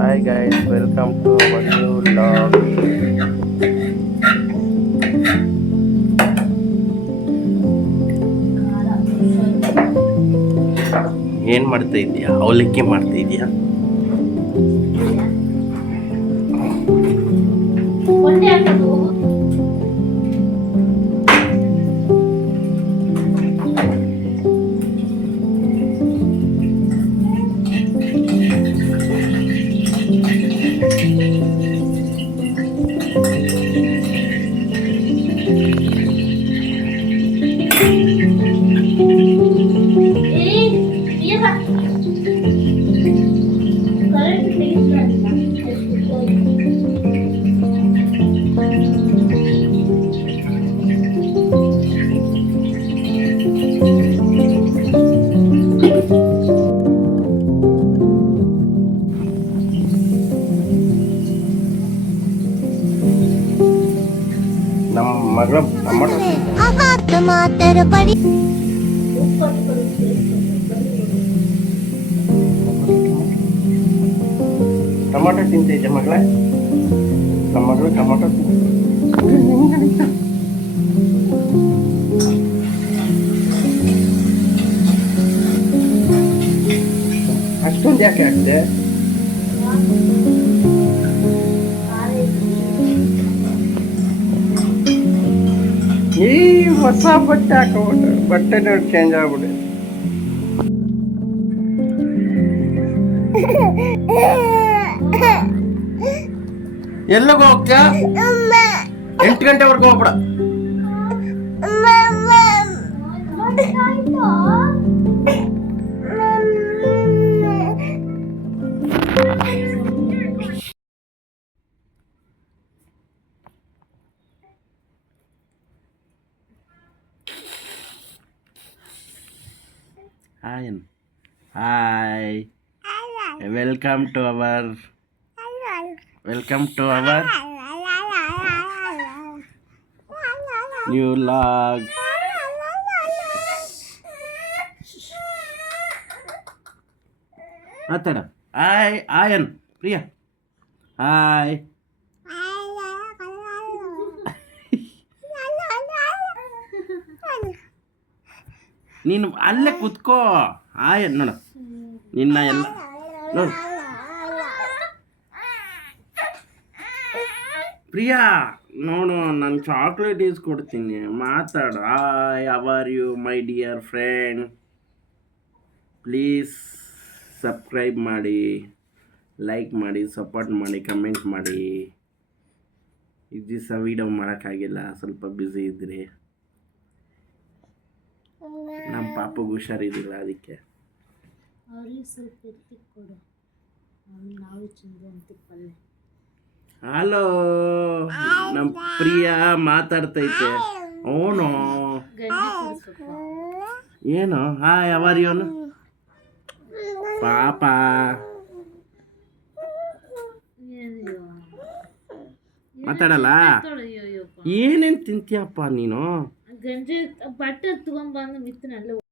Hi guys, welcome to our new vlog. ಏನ್ ಮಾಡ್ತಾ ಇದೀಯಾ? ಅವಲಕ್ಕಿ ಮಾಡ್ತಾ ಇದೀಯಾ? ನಮ್ಮ ಮಗಳ ಟೊಮಾಟೊ ತಿಂತಿದ್ದೆ ಮಗಳೇ. ನಮ್ಮ ಮಗಳು ಟೊಮಾಟೊ ಅಷ್ಟೊಂದು ಯಾಕೆ ಆಗ್ತದೆ? ಈ ಹೊಸ ಬಟ್ಟೆ ಹಾಕೋಬಿಟ್ರೆ ಬಟ್ಟೆ ಚೇಂಜ್ ಆಗ್ಬಿಡಿ. ಎಲ್ಲಿಗೆ ಹೋಗ್ತೀಯ? 8 ಗಂಟೆವರೆಗೂ ಹೋಗ್ಬಿಡ. Hi. Welcome to our new vlog. ಮಾತಾಡ. ಹಾಯ್ ಆಯನ್ ಪ್ರಿಯಾ. ಹಾಯ್. ನೀನು ಅಲ್ಲೇ ಕುತ್ಕೋ. ಆಯನ್ ನೋಡು ನಿನ್ನ ಎಲ್ಲ ನೋಡು. ಪ್ರಿಯಾ ನೋಡು, ನಾನು ಚಾಕ್ಲೇಟ್ ಕೊಡ್ತೀನಿ. ಮಾತಾಡು. Hi, how are you my dear friend? Please subscribe ಮಾಡಿ, ಲೈಕ್ ಮಾಡಿ, ಸಪೋರ್ಟ್ ಮಾಡಿ, ಕಮೆಂಟ್ ಮಾಡಿ. ಈ ದಿವಸ ವೀಡಿಯೋ ಮಾಡೋಕ್ಕಾಗಿಲ್ಲ, ಸ್ವಲ್ಪ ಬ್ಯುಸಿ ಇದ್ರಿ. ನಮ್ಮ ಪಾಪಗೆ ಹುಷಾರಿದ್ದಿಲ್ಲ, ಅದಕ್ಕೆ. ಹಲೋ, ನಮ್ಮ ಪ್ರಿಯಾ ಮಾತಾಡ್ತೈತೆ. ಅವನು ಏನು ಹಾಯ್ ಅವರಿಯವನು ಪಾಪ ಮಾತಾಡಲ್ಲ. ಏನೇನು ತಿಂತೀಯಪ್ಪ ನೀನು? ಬಟ್ಟೆ ತಗೊಂಡ್ಬಂದು ಮಿತ್ತನಲ್ಲ